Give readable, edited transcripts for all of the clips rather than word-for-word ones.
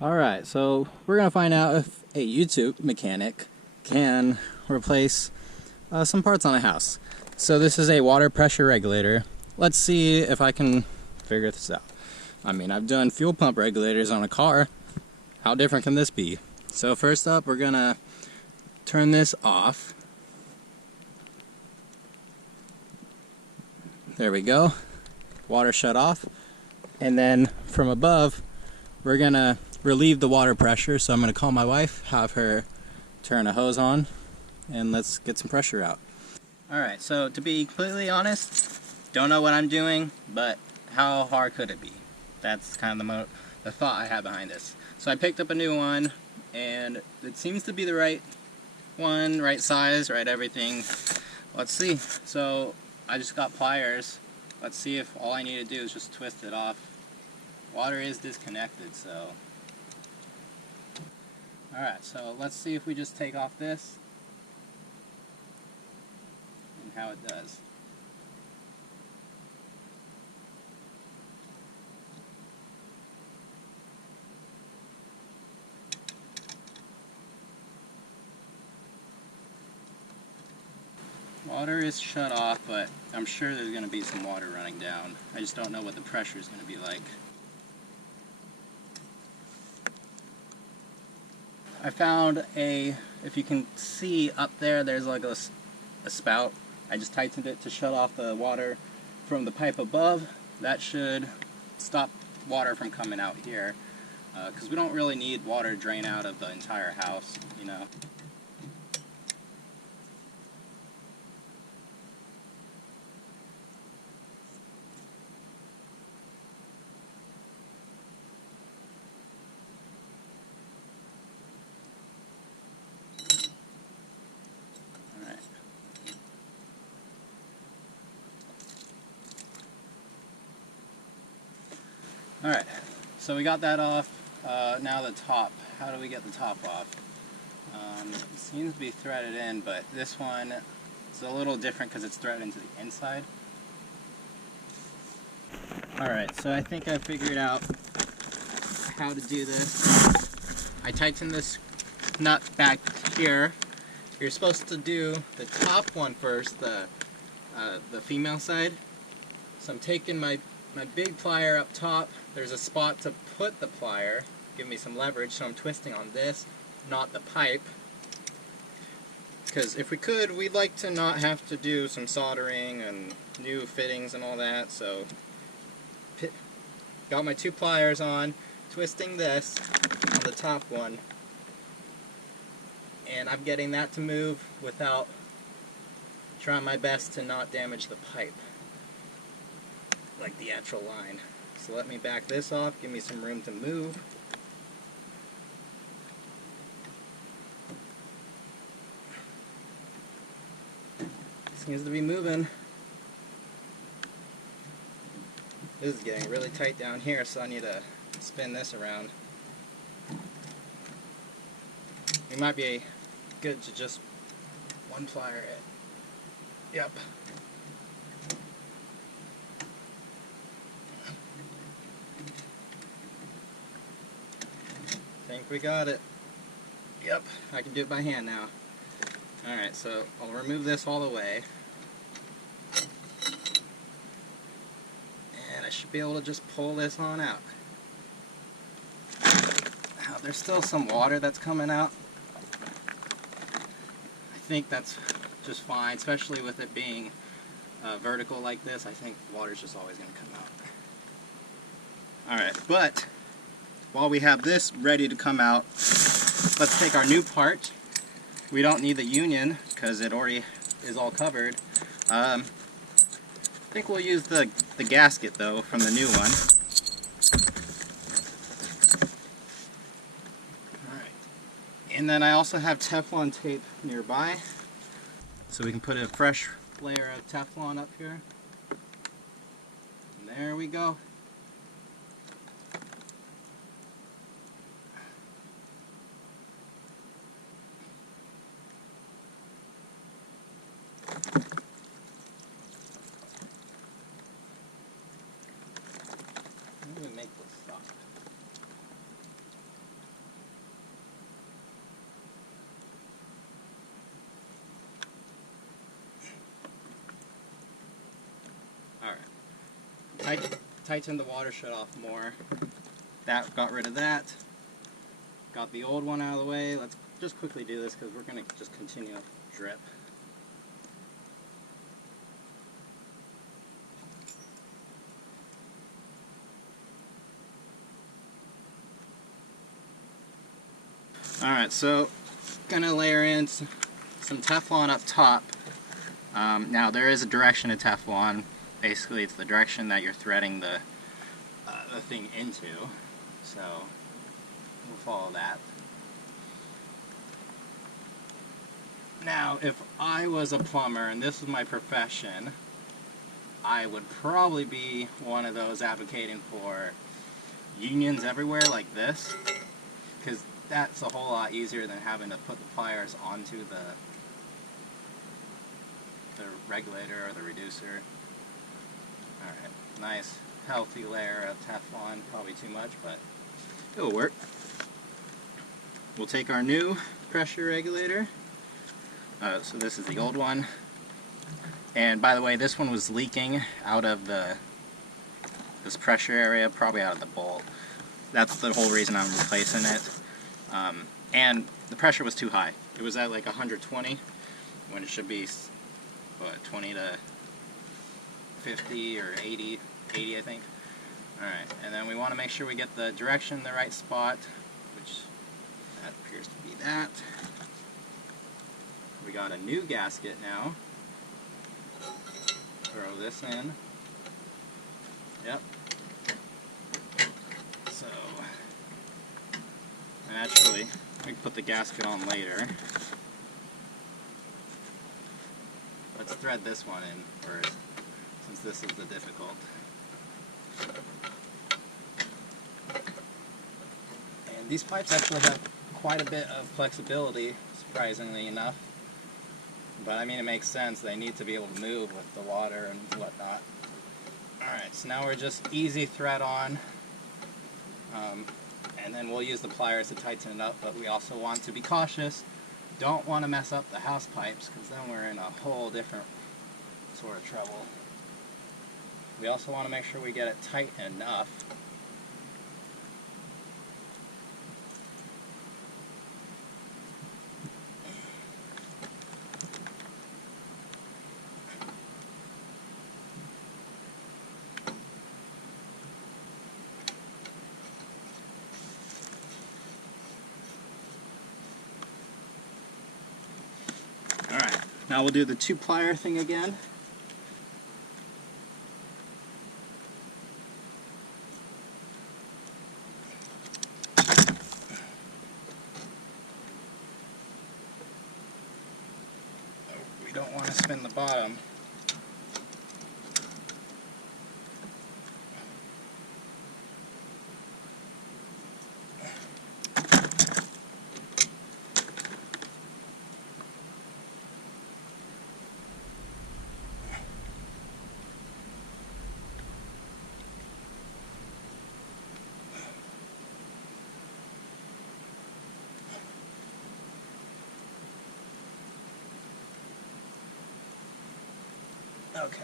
Alright, so we're going to find out if a YouTube mechanic can replace some parts on a house. So this is a water pressure regulator. Let's see if I can figure this out. I mean, I've done fuel pump regulators on a car. How different can this be? So first up, we're going to turn this off. There we go. Water shut off. And then from above, we're going to relieve the water pressure. So I'm going to call my wife, have her turn a hose on, and let's get some pressure out. Alright, so to be completely honest, don't know what I'm doing, but how hard could it be? That's kind of the thought I have behind this. So I picked up a new one, and it seems to be the right one, right size, right everything. Let's see. So I just got pliers. Let's see if all I need to do is just twist it off. Water is disconnected, so... Alright, so let's see if we just take off this and how it does. Water is shut off, but I'm sure there's going to be some water running down. I just don't know what the pressure is going to be like. I found if you can see up there, there's like a spout. I just tightened it to shut off the water from the pipe above. That should stop water from coming out here, because we don't really need water to drain out of the entire house, you know. Alright, so we got that off. Now the top. How do we get the top off? It seems to be threaded in, but this one is a little different because it's threaded into the inside. Alright, so I think I figured out how to do this. I tightened this nut back here. You're supposed to do the top one first, the female side. So I'm taking my big plier up top. There's a spot to put the plier, give me some leverage, so I'm twisting on this, not the pipe. Because if we could, we'd like to not have to do some soldering and new fittings and all that, so got my two pliers on, twisting this on the top one, and I'm getting that to move without trying my best to not damage the pipe, like the actual line. So let me back this off, give me some room to move. Seems to be moving. This is getting really tight down here, so I need to spin this around. It might be good to just one plier it. Yep. Think we got it. Yep, I can do it by hand now. Alright, so I'll remove this all the way. And I should be able to just pull this on out. Now, there's still some water that's coming out. I think that's just fine, especially with it being vertical like this. I think water's just always going to come out. Alright, but while we have this ready to come out, let's take our new part. We don't need the union because it already is all covered. I think we'll use the gasket though from the new one. Alright. And then I also have Teflon tape nearby, so we can put a fresh layer of Teflon up here. And there we go. Make this stop. tighten the water shut off more. That got rid of that. Got the old one out of the way. Let's just quickly do this because we're going to just continue to drip. Alright, so gonna layer in some Teflon up top. Now there is a direction to Teflon. Basically it's the direction that you're threading the thing into. So we'll follow that. Now if I was a plumber and this was my profession, I would probably be one of those advocating for unions everywhere like this, because that's a whole lot easier than having to put the pliers onto the regulator or the reducer. Alright, nice healthy layer of Teflon, probably too much, but it'll work. We'll take our new pressure regulator. So this is the old one. And by the way, this one was leaking out of this pressure area, probably out of the bolt. That's the whole reason I'm replacing it. And the pressure was too high. It was at like 120 when it should be, what, 20 to 50 or 80 I think. Alright, and then we want to make sure we get the direction in the right spot, which that appears to be that. We got a new gasket now. Throw this in. Yep. So, actually, we can put the gasket on later. Let's thread this one in first, since this is the difficult. And these pipes actually have quite a bit of flexibility, surprisingly enough. But I mean, it makes sense. They need to be able to move with the water and whatnot. Alright, so now we're just easy thread on. And then we'll use the pliers to tighten it up, but we also want to be cautious. Don't want to mess up the house pipes, because then we're in a whole different sort of trouble. We also want to make sure we get it tight enough. Alright, now we'll do the 2-plier thing again. We don't want to spin the bottom. Okay.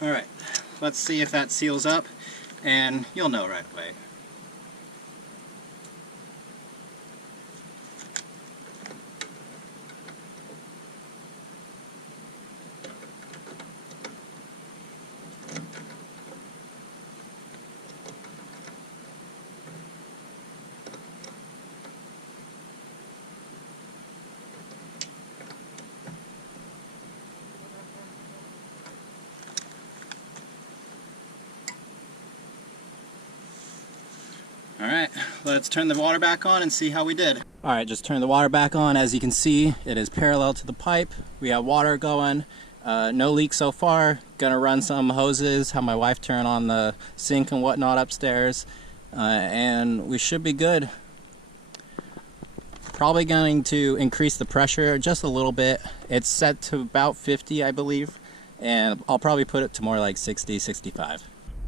Alright, let's see if that seals up, and you'll know right away. Alright, let's turn the water back on and see how we did. Alright, just turn the water back on. As you can see, it is parallel to the pipe. We have water going. No leak so far. Gonna run some hoses, have my wife turn on the sink and whatnot upstairs, and we should be good. Probably going to increase the pressure just a little bit. It's set to about 50, I believe, and I'll probably put it to more like 60, 65.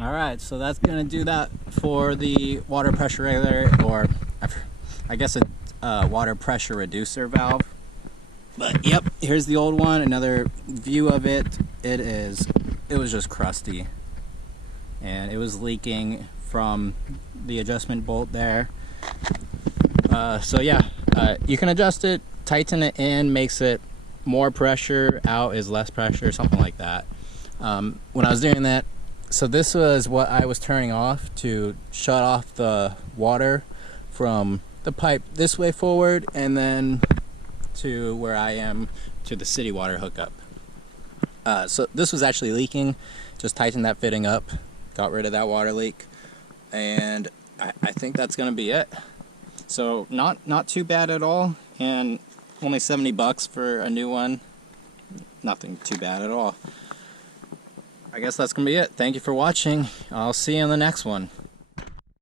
Alright, so that's going to do that for the water pressure regulator, or I guess a water pressure reducer valve. But yep, here's the old one, another view of it. It was just crusty, and it was leaking from the adjustment bolt there. So yeah, you can adjust it, tighten it in, makes it more pressure, out is less pressure, something like that. When I was doing that, so this was what I was turning off to shut off the water from the pipe this way forward, and then to where I am to the city water hookup. So this was actually leaking. Just tightened that fitting up, got rid of that water leak, and I think that's gonna be it. So not too bad at all, and only 70 bucks for a new one. Nothing too bad at all. I guess that's gonna be it. Thank you for watching. I'll see you in the next one.